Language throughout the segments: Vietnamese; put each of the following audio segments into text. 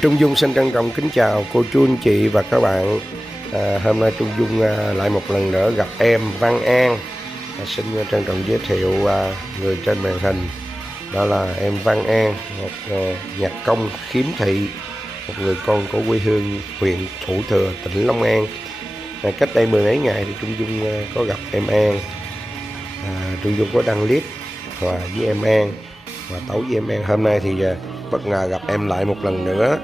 Trung Dung xin trân trọng kính chào cô chú anh chị và các bạn. Hôm nay Trung Dung lại một lần nữa gặp em Văn An. Xin trân trọng giới thiệu người trên màn hình. Đó là em Văn An, một nhạc công khiếm thị, một người con của quê hương huyện Thủ Thừa, tỉnh Long An. Cách đây mười mấy ngày thì Trung Dung có gặp em An. Trung Dung có đăng clip hòa với em An và tấu với em An. Hôm nay thì bất ngờ gặp em lại một lần nữa,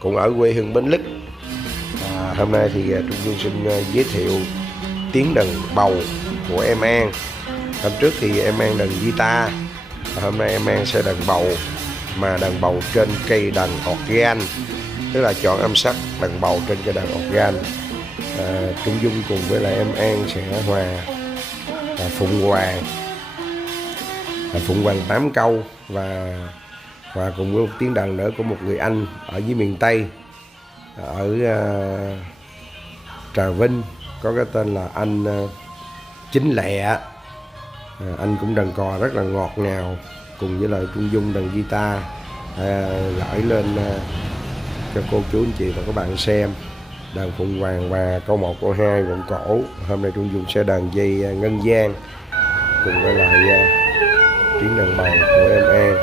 cũng ở quê hương Bến Lức. Hôm nay thì Trung Dung xin giới thiệu tiếng đàn bầu của em An. Hôm trước thì em An đàn guitar, và hôm nay em An sẽ đàn bầu, mà đàn bầu trên cây đàn organ, tức là chọn âm sắc đàn bầu trên cây đàn organ. Trung Dung cùng với lại em An sẽ hòa Phụng Hoàng 8 câu và cùng với một tiếng đàn nữa của một người anh ở dưới miền Tây, ở Trà Vinh, có cái tên là anh Chính Lẹ. Anh cũng đàn cò rất là ngọt ngào, cùng với lại Trung Dung đàn guitar. Gửi lên cho cô chú anh chị và các bạn xem đàn Phụng Hoàng và câu 1 câu 2 vọng cổ. Hôm nay Trung Dung sẽ đàn dây ngân vang cùng với lại tiếng đàn bầu của em An.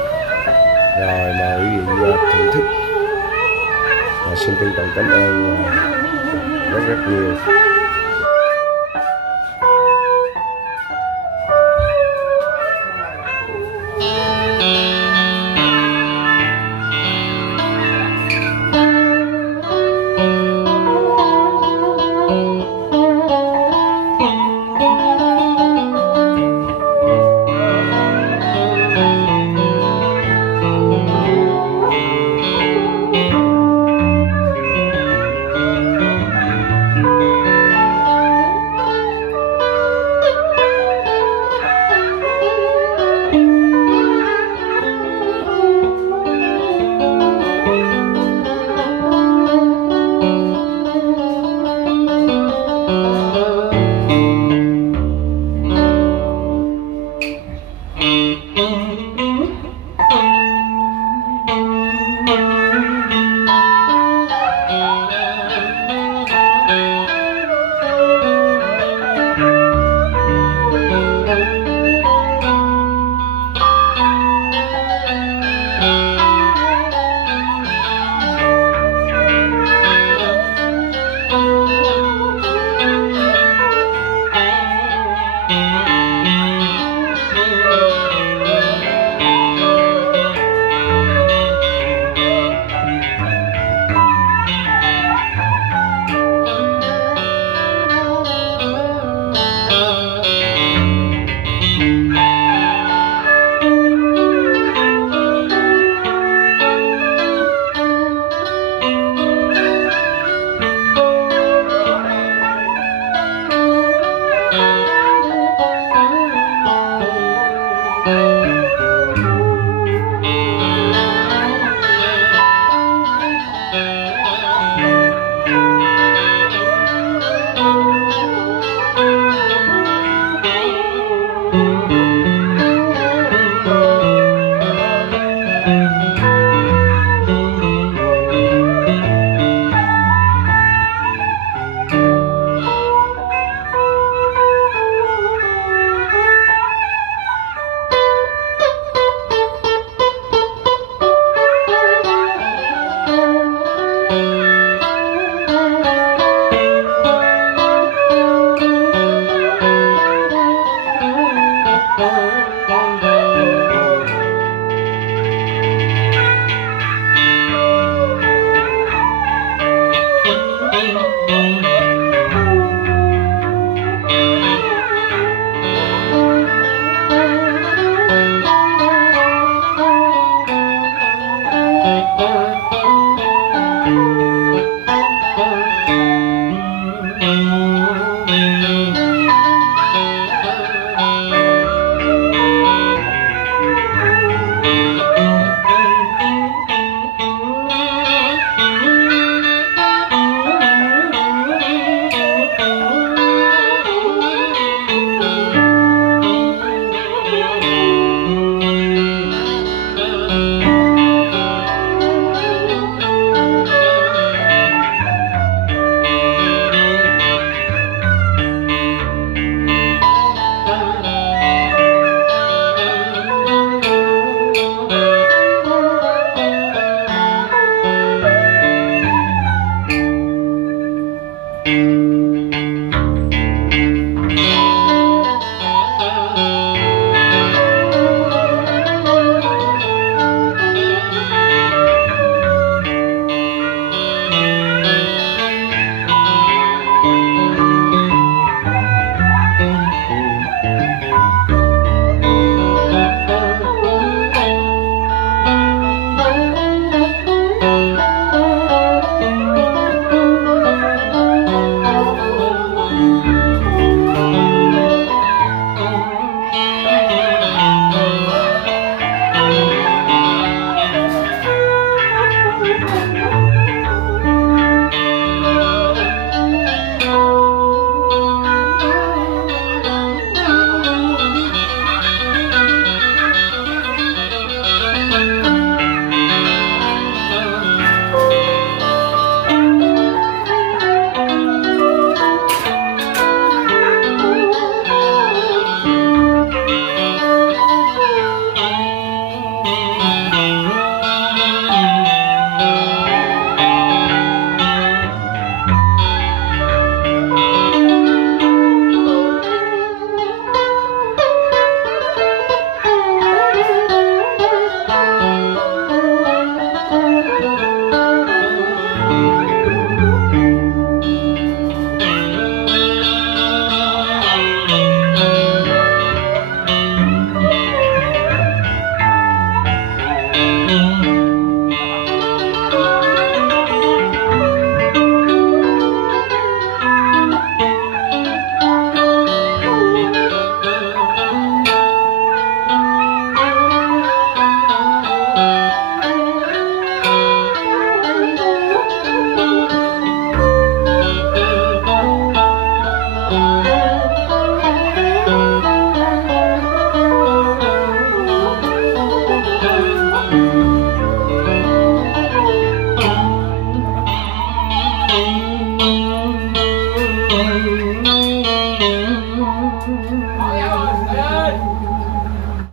Rồi mời quý vị thưởng thức. Xin trân trọng cảm ơn rất nhiều.